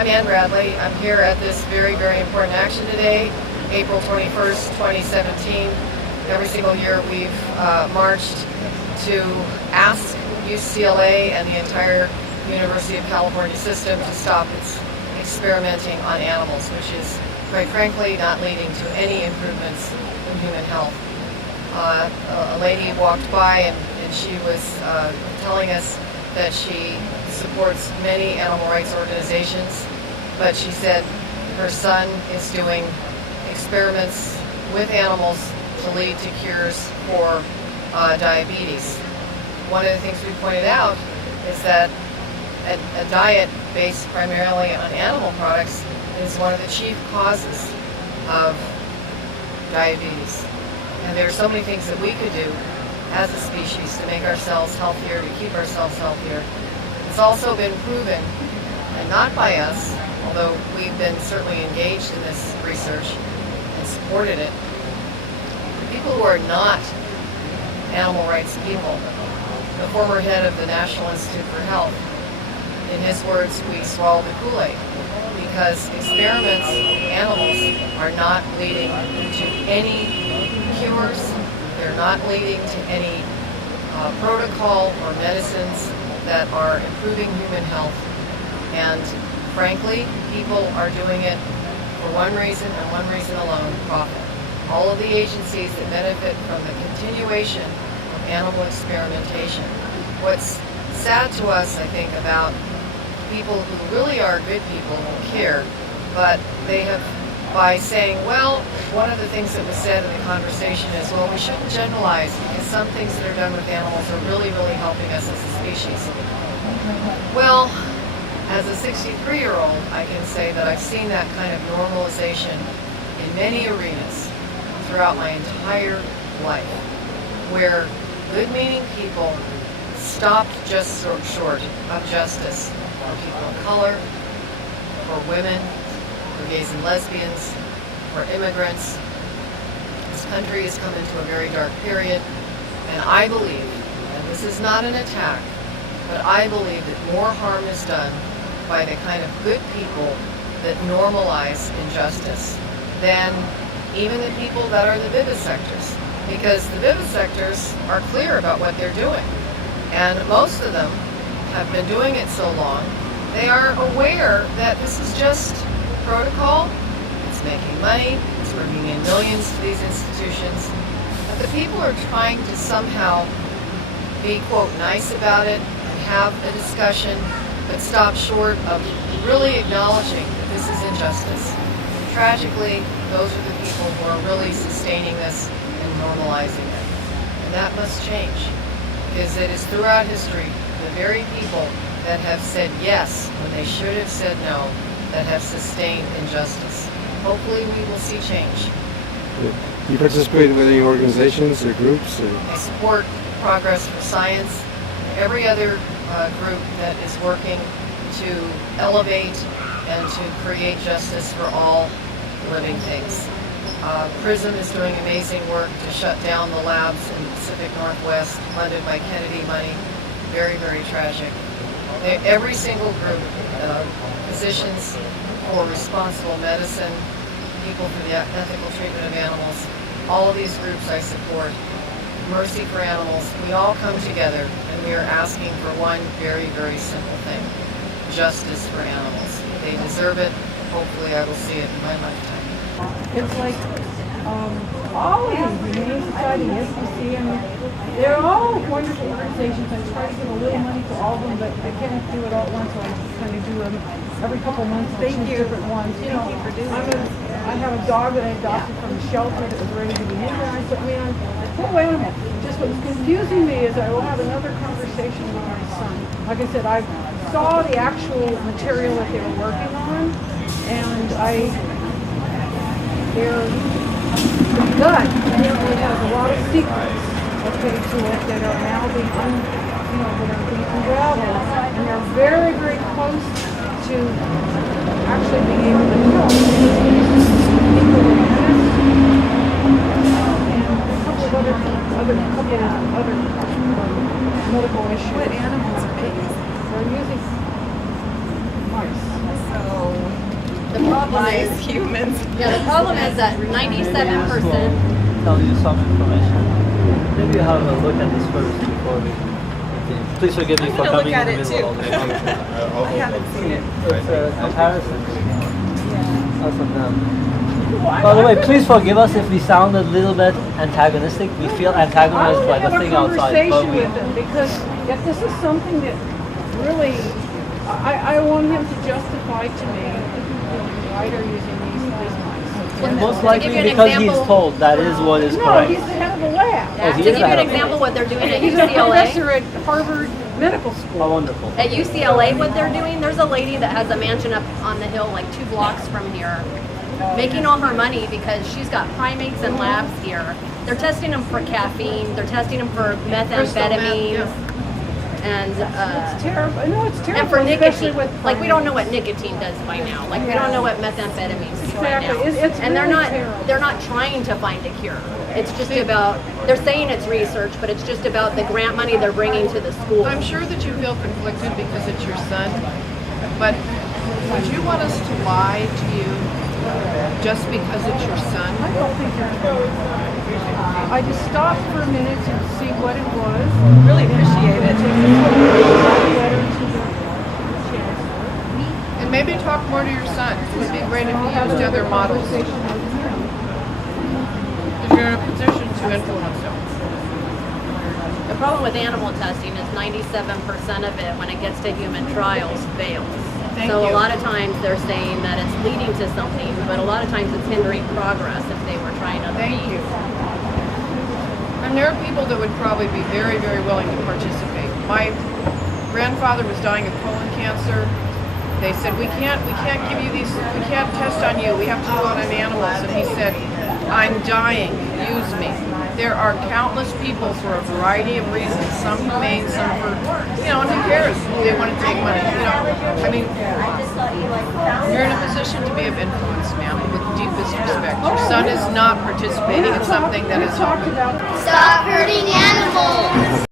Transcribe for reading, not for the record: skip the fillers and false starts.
I'm Ann Bradley. I'm here at this very, very important action today, April 21st, 2017. Every single year we've marched to ask UCLA and the entire University of California system to stop its experimenting on animals, which is, quite frankly, not leading to any improvements in human health. A lady walked by and she was telling us that she supports many animal rights organizations, but she said her son is doing experiments with animals to lead to cures for diabetes. One of the things we pointed out is that a diet based primarily on animal products is one of the chief causes of diabetes. And there are so many things that we could do as a species to make ourselves healthier, to keep ourselves healthier. It's also been proven, and not by us, although we've been certainly engaged in this research and supported it, people who are not animal rights people. The former head of the National Institute for Health, in his words, we swallow the Kool-Aid, because experiments with animals are not leading to any cures. They're not leading to any protocol or medicines that are improving human health. And frankly, people are doing it for one reason and one reason alone: profit. All of the agencies that benefit from the continuation of animal experimentation. What's sad to us, I think, about people who really are good people who care, but they have, by saying, well, one of the things that was said in the conversation is, well, we shouldn't generalize because some things that are done with animals are really, really helping us as a species. Well, as a 63-year-old, I can say that I've seen that kind of normalization in many arenas throughout my entire life, where good-meaning people stopped just short of justice for people of color, for women, for gays and lesbians, for immigrants. This country has come into a very dark period, and I believe, and this is not an attack, but I believe that more harm is done by the kind of good people that normalize injustice than even the people that are the vivisectors. Because the vivisectors are clear about what they're doing. And most of them have been doing it so long, they are aware that this is just protocol, it's making money, it's bringing in millions to these institutions. But the people are trying to somehow be, quote, nice about it and have a discussion, but stop short of really acknowledging that this is injustice. And tragically, those are the people who are really sustaining this and normalizing it. And that must change, because it is throughout history the very people that have said yes when they should have said no that have sustained injustice. Hopefully we will see change. You participate with any organizations or groups? I support Progress for Science, every other group that is working to elevate and to create justice for all living things. PRISM is doing amazing work to shut down the labs in the Pacific Northwest, funded by Kennedy money. Very, very tragic. Every single group, physicians for responsible medicine, people for the ethical treatment of animals, all of these groups I support. Mercy for Animals, we all come together and we are asking for one very, very simple thing: justice for animals. They deserve it. Hopefully I will see it in my lifetime. It's like all of these, the Humane Society, SPC, I mean, they're all wonderful organizations. I try to give a little money to all of them, but I can't do it all at once, so I just kind of do them every couple of months. I choose different ones. You know, I have a dog that I adopted from the shelter that was ready to be euthanized. I mean, poor animal. Just what's confusing me is I will have another conversation with my son. Like I said, I saw the actual material that they were working on, and they're done. Apparently has a lot of secrets, okay, to it that are now being, that are being unraveled, and they're very, very close to actually being able to kill people with this, and a couple of other medical issues. What animals are they using? They're using mice. The problem is humans. Yeah, the problem is that 97%. Tell you some information. Maybe you have a look at this first before we continue. Please forgive me I'm for gonna coming look in at the it middle of too. the conversation. I haven't seen it. It's a comparison. Us and them. By the way, please forgive us if we sound a little bit antagonistic. We feel I antagonized want by to have the a thing outside. conversation But we, with him because if this is something that really, I want him to justify to me why they're using these mice. most To likely give you an because he's example- told that is what is No, correct. he's the head of the lab. Oh, he To is give you ahead an of example, what they're doing at He's a UCLA. professor at Harvard Medical School. Oh, wonderful. At UCLA, what they're doing, there's a lady that has a mansion up on the hill, like 2 blocks from here, making all her money because she's got primates and labs here. They're testing them for caffeine. They're testing them for methamphetamines. And It's terrible. No, it's terrible. and for especially nicotine, with like we don't know what nicotine does by now. Like we don't know what methamphetamines do right now. Exactly. It's And really terrible. they're not trying to find a cure. It's just about, they're saying it's research, but it's just about the grant money they're bringing to the school. I'm sure that you feel conflicted because it's your son, but would you want us to lie to you just because it's your son? I don't think you're. I just stopped for a minute to see what it was. Really appreciate it. And maybe talk more to your son. It would be great if you used other models. If you're in a position to influence them. The problem with animal testing is 97% of it, when it gets to human trials, fails. Thank So you. a lot of times they're saying that it's leading to something, but a lot of times it's hindering progress if they were trying other Thank means. you. And there are people that would probably be very, very willing to participate. My grandfather was dying of colon cancer. They said, we can't give you these, we can't test on you. We have to do it on animals. And he said, I'm dying. Use me. There are countless people for a variety of reasons, some humane, some for, and who cares? They want to take money, I mean, you're in a position to be of influence, ma'am, with deepest respect. Your son is not participating in something that is talked about. Stop hurting animals!